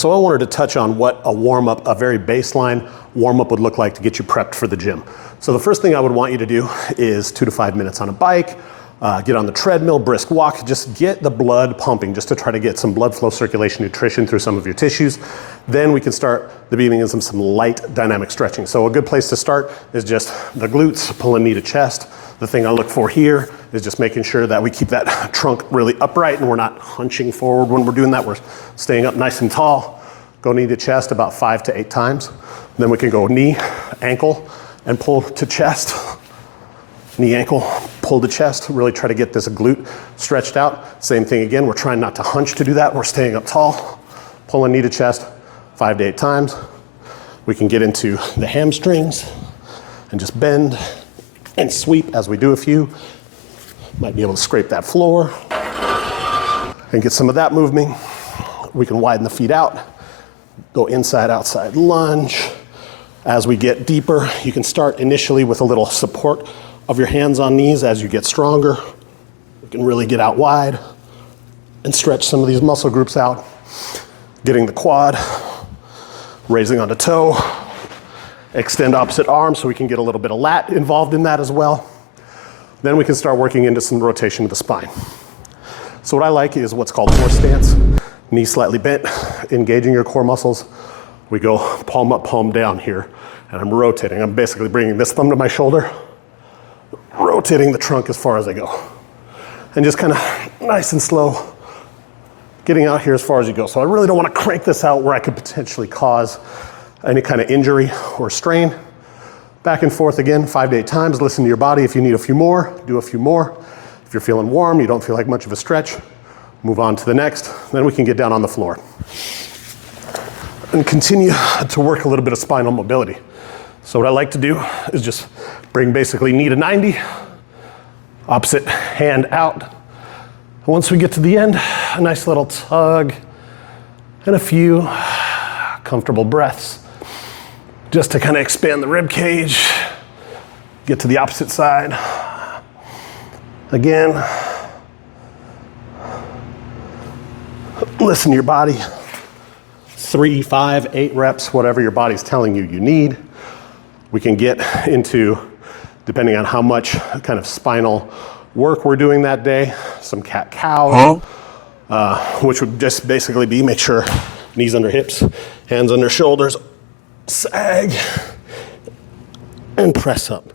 So I wanted to touch on what a warm-up, a very baseline warm-up would look like to get you prepped for the gym. So the first thing I would want you to do is 2 to 5 minutes on a bike, get on the treadmill, brisk walk, just get the blood pumping just to try to get some blood flow, circulation, nutrition through some of your tissues. Then we can start the beginnings of some light dynamic stretching. So a good place to start is just the glutes, pulling knee to chest. The thing I look for here is just making sure that we keep that trunk really upright and we're not hunching forward when we're doing that. We're staying up nice and tall. Go knee to chest about 5 to 8 times. Then we can go knee, ankle, and pull to chest. Knee, ankle, pull to chest. Really try to get this glute stretched out. Same thing again, we're trying not to hunch to do that. We're staying up tall, pulling knee to chest 5 to 8 times. We can get into the hamstrings and just bend and sweep as we do a few. Might be able to scrape that floor and get some of that moving. We can widen the feet out, go inside, outside lunge. As we get deeper, you can start initially with a little support of your hands on knees. As you get stronger, you can really get out wide and stretch some of these muscle groups out. Getting the quad, raising onto toe, extend opposite arm so we can get a little bit of lat involved in that as well. Then we can start working into some rotation of the spine. So what I like is what's called horse stance. Knees slightly bent, engaging your core muscles. We go palm up, palm down here, and I'm rotating. I'm basically bringing this thumb to my shoulder, rotating the trunk as far as I go. And just kind of nice and slow, getting out here as far as you go. So I really don't want to crank this out where I could potentially cause any kind of injury or strain. Back and forth again, 5 to 8 times. Listen to your body. If you need a few more, do a few more. If you're feeling warm, you don't feel like much of a stretch, move on to the next. Then we can get down on the floor and continue to work a little bit of spinal mobility. So what I like to do is just bring basically knee to 90, opposite hand out. Once we get to the end, a nice little tug and a few comfortable breaths just to kind of expand the rib cage. Get to the opposite side. Again, listen to your body. 3, 5, 8 reps, whatever your body's telling you you need. We can get into, depending on how much kind of spinal work we're doing that day, some cat-cow, which would just basically be make sure knees under hips, hands under shoulders, sag, and press up.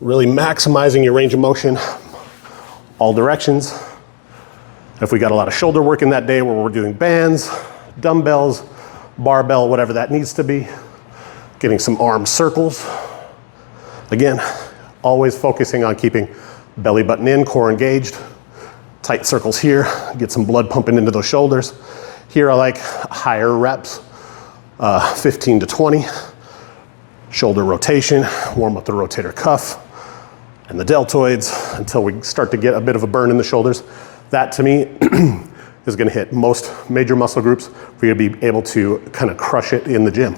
Really maximizing your range of motion, all directions. If we got a lot of shoulder work in that day where we're doing bands, dumbbells, barbell, whatever that needs to be, getting some arm circles. Again, always focusing on keeping belly button in, core engaged, tight circles here, get some blood pumping into those shoulders. Here I like higher reps, 15 to 20. Shoulder rotation, warm up the rotator cuff and the deltoids until we start to get a bit of a burn in the shoulders. That to me is gonna hit most major muscle groups for you to be able to kind of crush it in the gym.